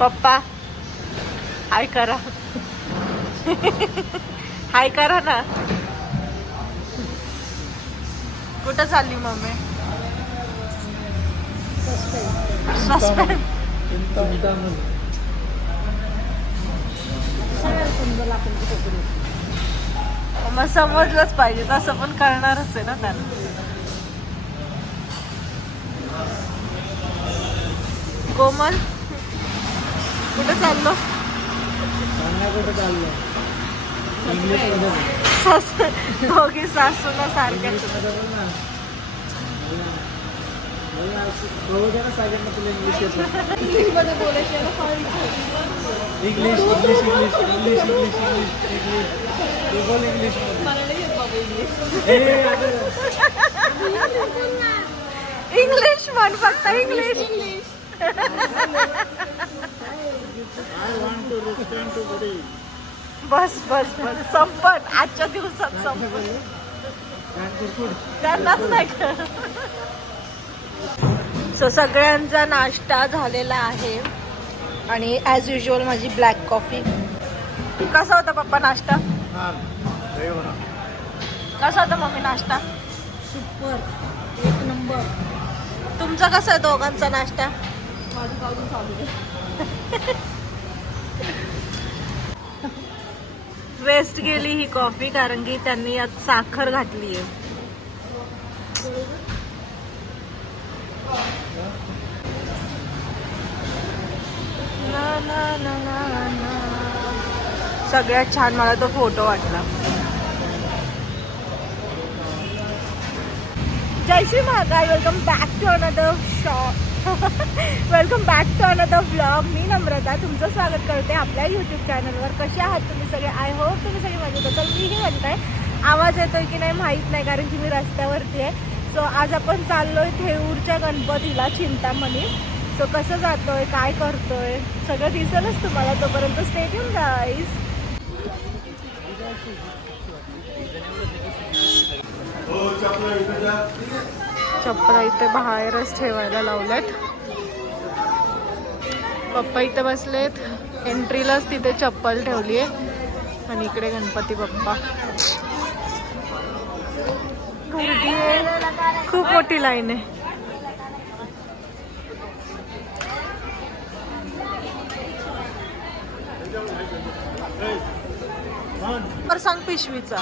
पप्पा हाय करा. हाय करा ना. कुठं चालली मम्मी? सस्पेन्स. मग समजलंच पाहिजे, तसं पण कळणारच आहे ना त्यांना. कोमल कुठं चाललो? दोघी सासूला सारख्या. इंग्लिश म्हण फक्त इंग्लिश. बस बस बस संपत आजच्या दिवसात संपत. त्यांनाच नाही. सो सगळ्यांचा नाश्ता झालेला आहे आणि ॲज युजल माझी ब्लॅक कॉफी. कसा होता पप्पा नाश्ता? कसा होता मम्मी नाश्ता? सुपर, एक नंबर. तुमचा कसा आहे दोघांचा नाश्ता? माझी गावून चालू आहे. वेस्ट गेली ही कॉफी कारण की त्यांनी यात साखर घातली आहे. सगळ्यात छान मला तो फोटो वाटला. जय Shri Mahakal. Welcome back to another welcome back to another vlog. मी नम्रता तुमचं स्वागत करते आपल्या यूट्यूब चॅनलवर. कसे आहात तुम्ही सगळे? आय होप तुम्ही सगळे मजेत असाल. मीही मजेत आहे. आवाज येतोय की नाही माहीत नाही कारण की मी रस्त्यावरती आहे. सो आज आपण चाललोय थेऊरच्या गणपतीला चिंतामणी. सो कसं जातोय, काय करतोय सगळं दिसेलच तुम्हाला. तोपर्यंत स्टे ट्यून गाईज. चप्पला इथे बाहेरच ठेवायला लावल्यात. पप्पा इथे बसलेत. एंट्रीलाच तिथे चप्पल ठेवली आहे आणि इकडे गणपती बाप्पा. गर्दी आहे, खूप मोठी लाईन आहे. तर सांग पिशवीचा.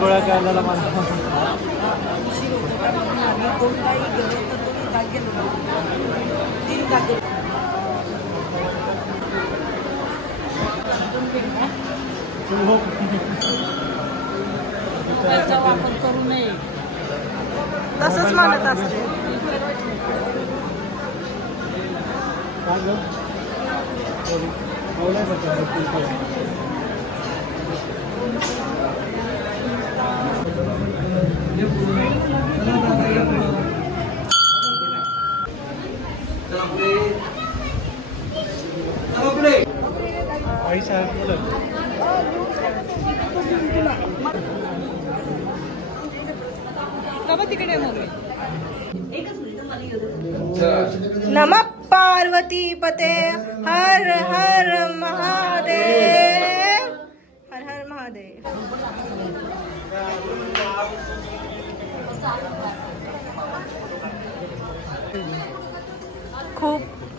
गोळा करायला मला वापर करू नये तसंच म्हणत असते. नमः पार्वती पते हर हर महादेव. हर हर महादेव.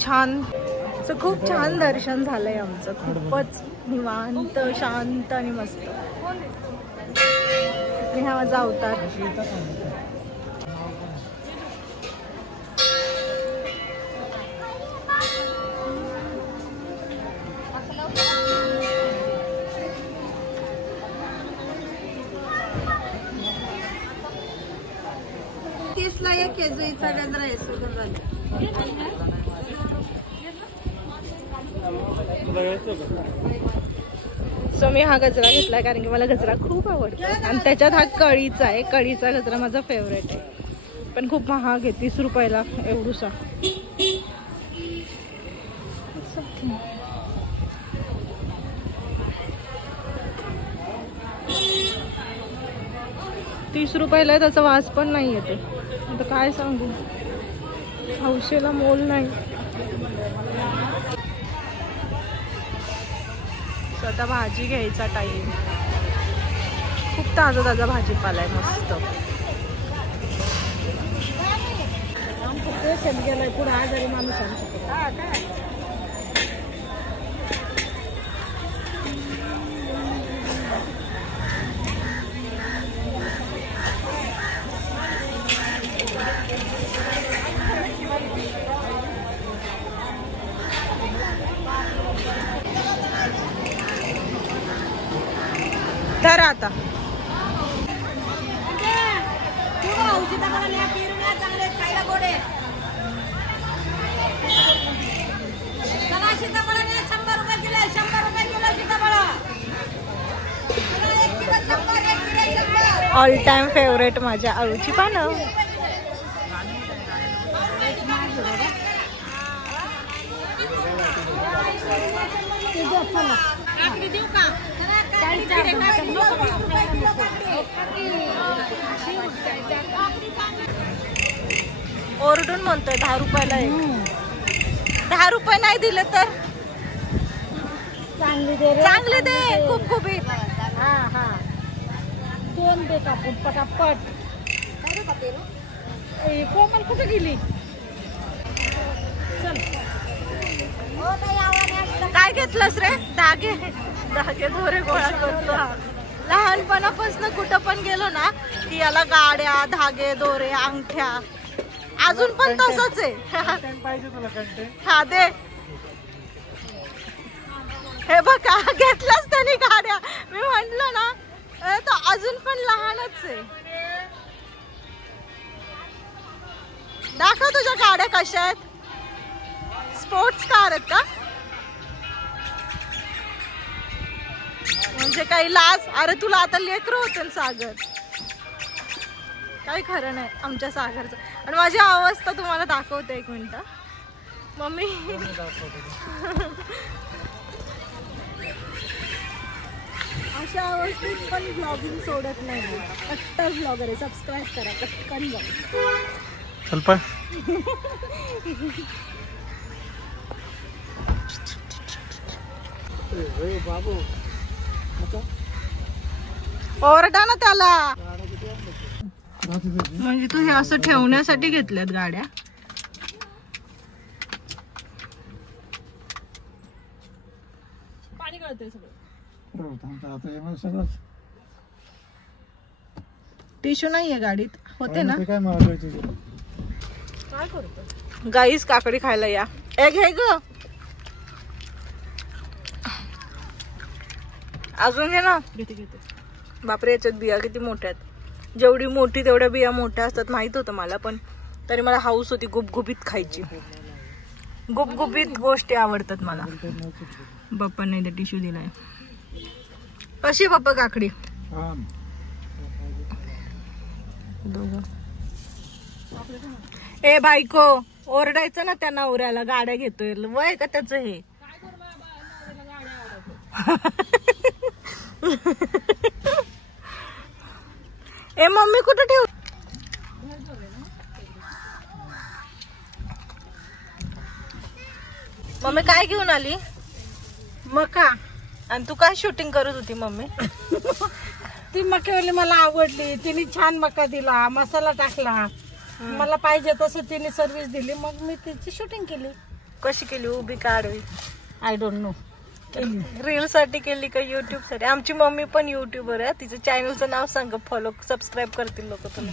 छान खूप छान दर्शन झालंय आमचं. खूपच निवांत, शांत आणि मस्त. हा माझा अवतार. तीसला एक केजुईचा गजरा आहे. सो मी हा गजरा घेतलाय कारण की मला गजरा खूप आवडतो आणि त्याच्यात हा कळीचा आहे. कळीचा गजरा माझा फेवरेट आहे, पण खूप महाग आहे. 30 रुपयाला एवढूसा. 30 रुपयाला त्याचा वास पण नाही येते. आता काय सांगू, हौशेला मोल नाही. आता भाजी घ्यायचा टाइम. खूप ताजा ताजा भाजीपाला आहे, मस्त. गेलाय पुढे आजारी माणूस आमच्याकडे. धर आता. ऑल टाइम फेवरेट माझ्या आळूची पानं. ओरडून म्हणतोय 10 रुपयाला एक. 10 रुपये नाही दिले तर चांगले दे. खूप खूप. हा हा 2 दे कापून पटापट. कोमल कुठे गेली? चल. काय घेतलंस रे? धागे. धागे दोरे गोळा करतो. लहानपणापासून कुठं पण गेलो ना की याला गाड्या, धागे, दोरे, अंगठ्या. अजून पण तसंच आहे. पाहिजे तुला कंटेंट? हा दे. हे बघा घेतलंच त्यांनी गाड्या. मी म्हंटल ना तो अजून पण लहानच आहे. दाखव तुझ्या गाड्या कशा आहेत. स्पोर्ट्स कार आहेत का? म्हणजे काही लाज. अरे तुला आता लेकरं होते सागर. काही खरं नाही आमच्या सागरचं. आणि माझी अवस्था तुम्हाला दाखवते. 1 मिनिट मम्मी. अशा अवस्थेत पण ब्लॉगिंग सोडत नाही. कट्टर ब्लॉगर आहे. सबस्क्राईब करा पटकन. चल पाय. बाबू ओरडा ना त्याला. म्हणजे तू हे असं ठेवण्यासाठी घेतल्यात गाड्या. पाणी गळतंय सगळं. टिश्यू नाहीये गाडीत. होते ना. काय मागवायचं? काय करतो गाईस काकडी खायला या. एक घे ग. अजून घे ना. घेते. बापरे याच्यात बिया किती मोठ्या आहेत. जेवढी मोठी तेवढ्या बिया मोठ्या असतात माहित होतं मला, पण तरी मला हाऊस होती गुबगुबीत खायची. गुबगुबीत गोष्टी आवडतात मला. बाप्पांनी इथे टिश्यू दिलाय. कशी बाप्पा काकडी? ए बायको ओरडायचं ना त्या नवऱ्याला. गाड्या घेतोय वय का त्याचं हे. ए मम्मी कुठं ठेव. मम्मी काय घेऊन आली? मका. आणि तू काय शूटिंग करत होती मम्मी? ती मक्यावाली मला आवडली. तिने छान मका दिला, मसाला टाकला. मला पाहिजे तसं तिने सर्व्हिस दिली. मग मी तिची शूटिंग केली. कशी केली उभी का आडवी? I don't know. रील साठी केली का युट्यूब साठी? आमची मम्मी पण युट्यूबर आहे. तिचं चॅनलचं नाव सांग, फॉलो सबस्क्राईब करतील लोक तुला.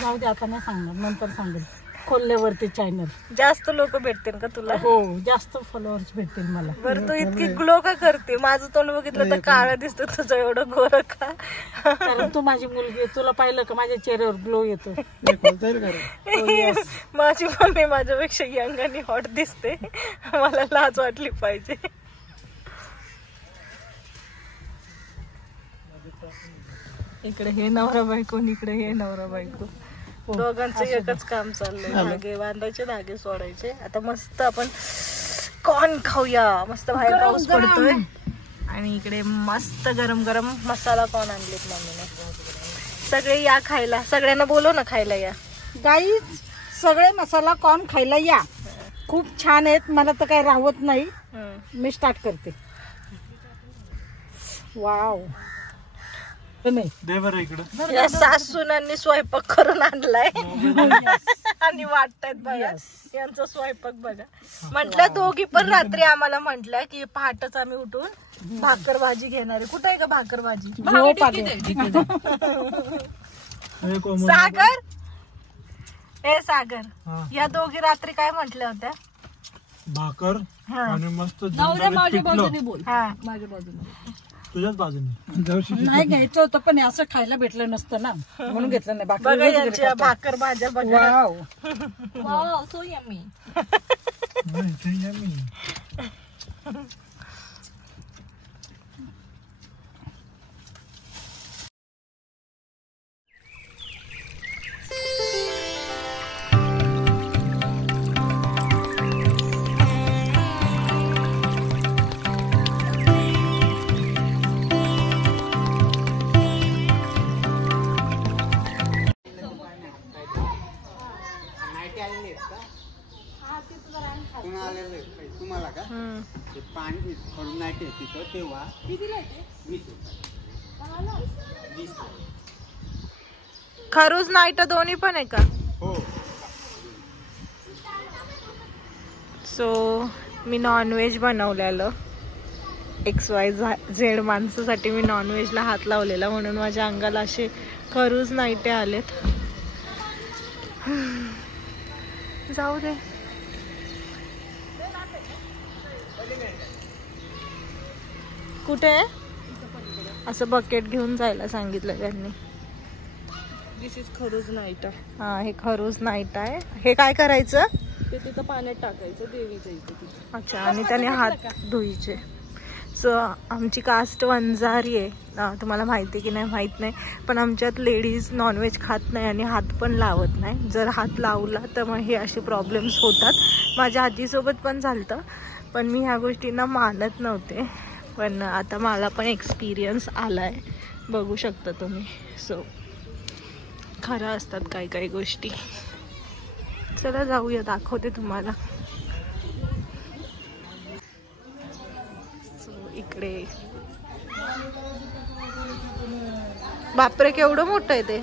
जाऊ दे, आता नाही सांगणार, नंतर सांगेल. खोलल्यावरती चॅनल जास्त लोक भेटतील का तुला? हो, जास्त फॉलोअर्स भेटतील मला. बरं, तू इतकी ग्लो का करते? माझं तोंड बघितलं तर काळं दिसतं, तुझं एवढं गोर का? कारण तू माझी मुलगी आहे, तुला पाहिलं का माझ्या चेहऱ्यावर ग्लो येतो. माझी मम्मी माझ्यापेक्षा यंग आणि हॉट दिसते, मला लाज वाटली पाहिजे. इकडे हे नवरा बायको, इकडे हे नवरा बायको, दोघांचं एकच काम चाललंय. धागे बांधायचे, धागे सोडायचे. आता मस्त आपण कॉर्न खाऊया. मस्त बाहेर पाऊस पडतोय आणि इकडे मस्त गरम गरम मसाला कॉर्न आणलेत मम्मीने. सगळे या खायला, सगळ्यांना बोलव ना खायला या. गाईज, सगळे मसाला कॉर्न खायला या. खूप छान आहेत, मला तर काही राहत नाही. मी स्टार्ट करते. वाव, दे बरं इकडं. या सासूनांनी स्वयंपाक करून आणलाय आणि वाटतायत बघा यांचा स्वयंपाक बघा. म्हटलं दोघी पण रात्री आम्हाला म्हटलं की पहाटच आम्ही उठून भाकर भाजी घेणार आहे. कुठे आहे का भाकर भाजी? सागर, ए सागर, या दोघी रात्री काय म्हटल्या होत्या? भाकर आणि मस्त बोल. हा, तुझ्याच बाजूने नाही घ्यायचं होतं, पण असं खायला भेटलं नसतं ना, म्हणून घेतलं नाही. बघा यांच्या भाकर भाज्या बघा. Wow, wow, so yummy. तुम्हाला का ते पाणी थोडं नाही तिथं तेव्हा खरूज नाईट दोन्ही पण आहे का? हो. सो मी नॉनव्हेज बनवलेलं. XYZ माणसासाठी मी नॉनव्हेजला हात लावलेला, म्हणून माझ्या अंगाला असे खरूज नाईटे आलेत. जाऊ दे. कुठे असं बकेट घेऊन जायला सांगितलं त्यांनी. दिस इज खरूज नाईट. हा, हे खरूज नाईट आहे. हे काय करायचं? ते तिथं पाण्यात टाकायचं, देवीचं इथे तिथे. अच्छा, आणि त्याने हात धुईचे. सो आमची कास्ट वंजारी आहे. तुम्हाला माहिती की नाही माहीत नाही, पण आमच्यात लेडीज नॉनव्हेज खात नाही आणि हात पण लावत नाही. जर हात लावला तर मग हे असे प्रॉब्लेम्स होतात. माझ्या आजीसोबत पण झालतं, पण मी ह्या गोष्टींना मानत नव्हते. पण आता मला पण एक्सपिरियन्स आला आहे, बघू शकता तुम्ही. सो खरं असतात काही काही गोष्टी. चला जाऊया, दाखवते तुम्हाला. इकडे बापरे, केवढं मोठं आहे ते.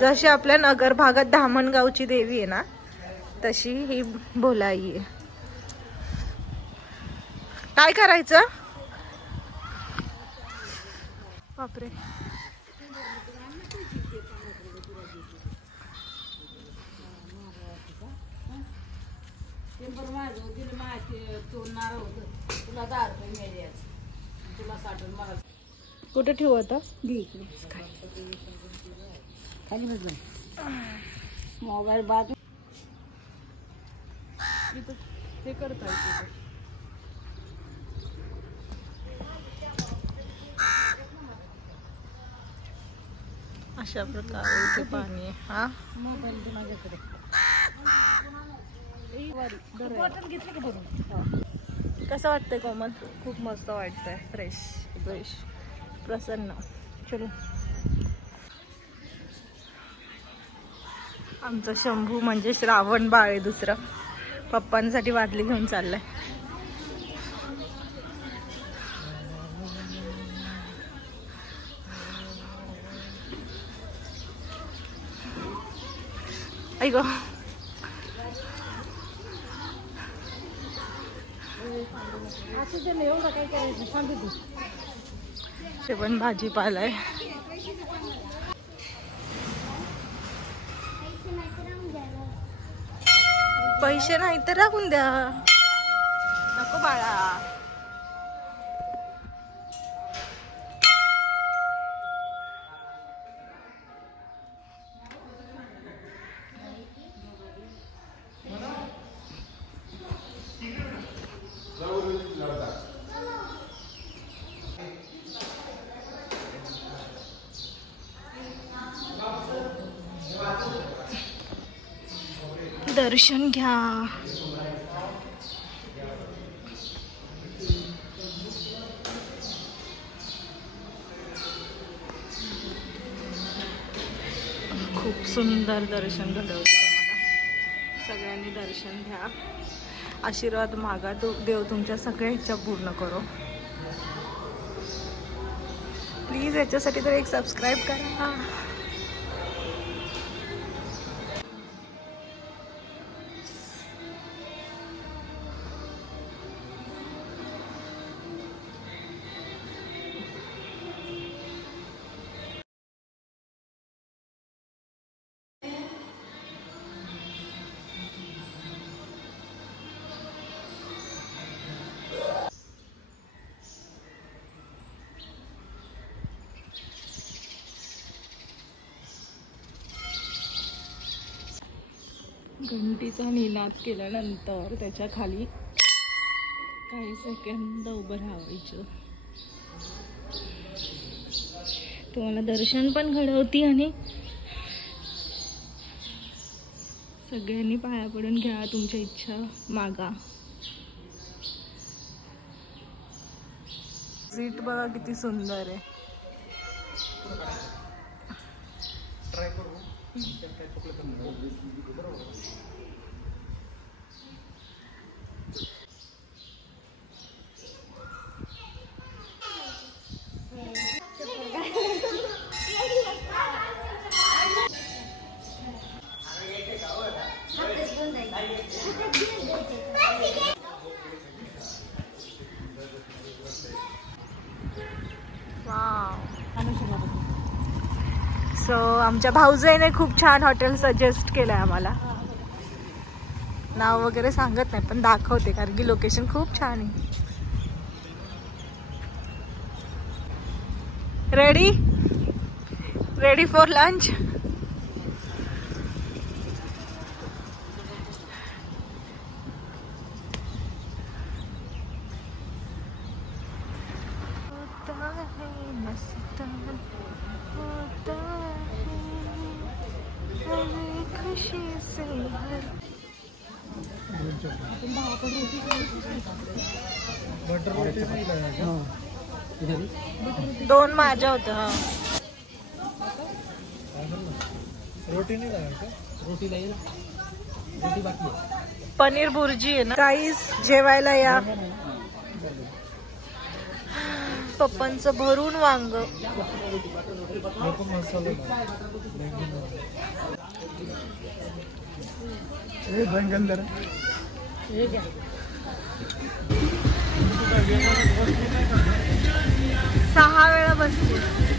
जशी आपल्या नगर भागात धामणगावची देवी आहे ना, तशी ही भोलाई आहे. काय करायचं? बापरे, कुठे ठेवू आता? मोबाईल बाद. हे करता येते. अशा प्रकारे इथे पाणी आहे. हा, मोबाईल दे माझ्याकडे. कसं वाटतंय कोमल? खूप मस्त वाटतंय. फ्रेश फ्रेश, प्रसन्न. चलो. आमचा शंभू म्हणजे श्रावण बाळ आहे दुसरं. पप्पांसाठी बादली घेऊन चाललाय. ऐक, असं ते एवढं काही करायचं सांगू तू. ते पण भाजीपाला आहे. पैसे नाही तर राहून द्या. नको बाळा. दर्शन घ्या. खूप सुंदर दर्शन घडवतं तुम्हाला. सगळ्यांनी दर्शन घ्या, आशीर्वाद मागा. देव तुमच्या सगळ्या इच्छा पूर्ण करो. प्लीज याच्यासाठी तर एक सबस्क्राईब करा. घंटीचा निनाद केल्यानंतर त्याच्या खाली काही सेकंद उभं राहायचं. तुम्हाला दर्शन पण घडवती आणि सगळ्यांनी पाया पडून घ्या, तुमच्या इच्छा मागा. सीट बघा किती सुंदर आहे. सो आमच्या भाऊजाईने खूप छान हॉटेल सजेस्ट केलंय आम्हाला. नाव वगैरे सांगत नाही पण दाखवते कारण की लोकेशन खूप छान आहे. Ready for lunch. बटर रोटी नाही लाया. दोन माझ्या होत्या. रोटी नाही लाया का? रोटी लाईल. रोटी बाकी आहे. पनीर भुर्जी आहे ना. गाईस जेवायला या. पप्पांचं भरून वांग. नको मसाला. हे बंगंदर. हे घ्या. 6 वेळा बसते.